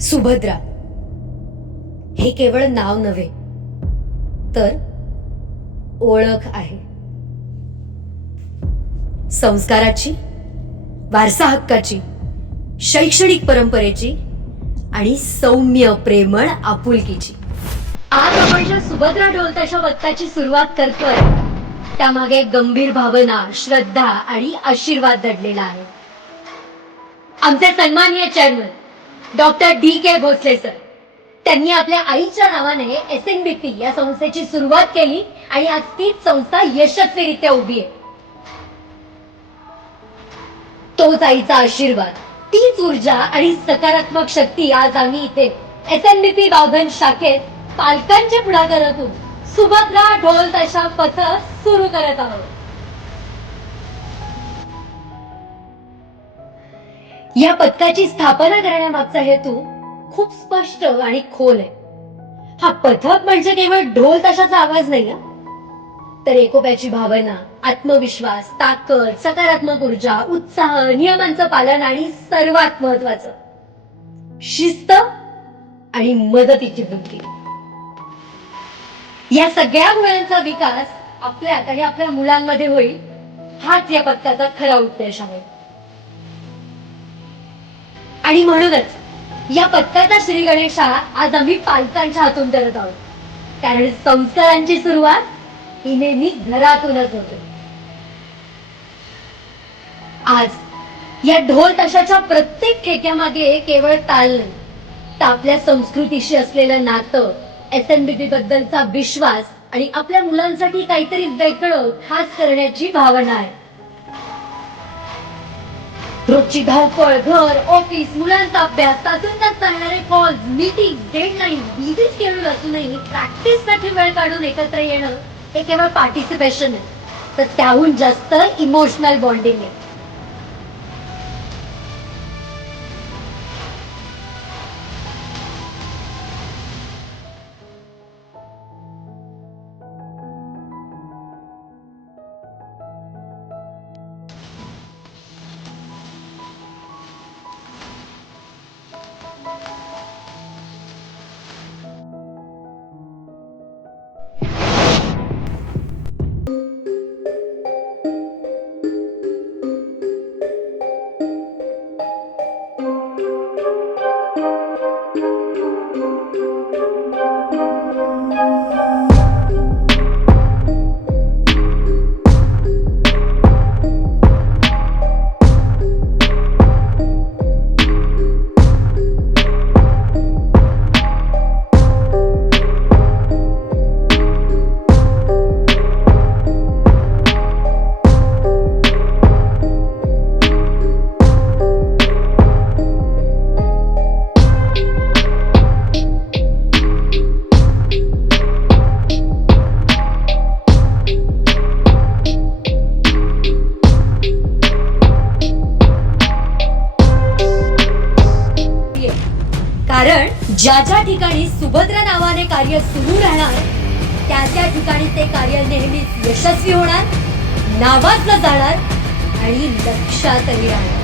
सुभद्रा हे केवळ नाव नव्हे तर ओळख आहे. संस्काराची, वारसा हक्काची, शैक्षणिक परंपरेची आणि सौम्य प्रेमळ आपुलकीची. आज आपण ज्या सुभद्रा ढोल ताशा पथकाची सुरुवात करतोय त्यामागे गंभीर भावना, श्रद्धा आणि आशीर्वाद दडलेला आहे. आमचे सन्माननीय chairman doctor DK Bhosale sir, त्यांनी आपल्या आईच्या नावाने SNBP या संस्थेची सुरुवात केली आणि आज तीच संस्था यशस्वीरित्या उभी आहे. तोच आईचा आशीर्वाद, तीच ऊर्जा आणि सकारात्मक शक्ती आज आम्ही इथे SNBP गावधन शाखेत पालकांच्या पुढाकारातून सुभद्रा ढोल ताशा पथक सुरू करत आहोत. या पथकाची स्थापना करण्यामागचा हेतू खूप स्पष्ट आणि खोल आहे. हा पथक म्हणजे केवळ ढोल ताशाचा आवाज नाही, तर एकोप्याची भावना, आत्मविश्वास, ताकद, सकारात्मक ऊर्जा, उत्साह, नियमांचं पालन आणि सर्वात महत्वाचं शिस्त आणि मदतीची वृत्ती. या सगळ्या गुणांचा विकास आपल्यात आणि आपल्या मुलांमध्ये होईल, हाच या पथकाचा खरा उद्देश आहे. आणि म्हणूनच या पथकाचा श्री गणेशा आज आम्ही पालकांच्या हातून करत आहोत, कारण संस्कारांची सुरुवात ही नेहमी घरातूनच होते. आज या ढोल ताशाच्या प्रत्येक ठेक्यामागे केवळ ताल नाही, तर आपल्या संस्कृतीशी असलेलं नातं, SNBP बद्दलचा विश्वास आणि आपल्या मुलांसाठी काहीतरी वेगळं खास करण्याची भावना आहे. रोजची धावपळ, घर, ऑफिस, मुलांचा अभ्यास, तासूंतास चालणारे calls, meeting, deadline, busy schedule असूनही प्रॅक्टिससाठी वेळ काढून एकत्र येणं हे केवळ पार्टिसिपेशन आहे, तर त्याहून जास्त इमोशनल बॉन्डिंग आहे. कारण ज्या ज्या ठिकाणी सुभद्रा नावाने कार्य सुरू राहणार त्या त्या ठिकाणी ते कार्य नेहमीच यशस्वी होणार, नावाजलं जाणार आणि लक्षातही राहणार.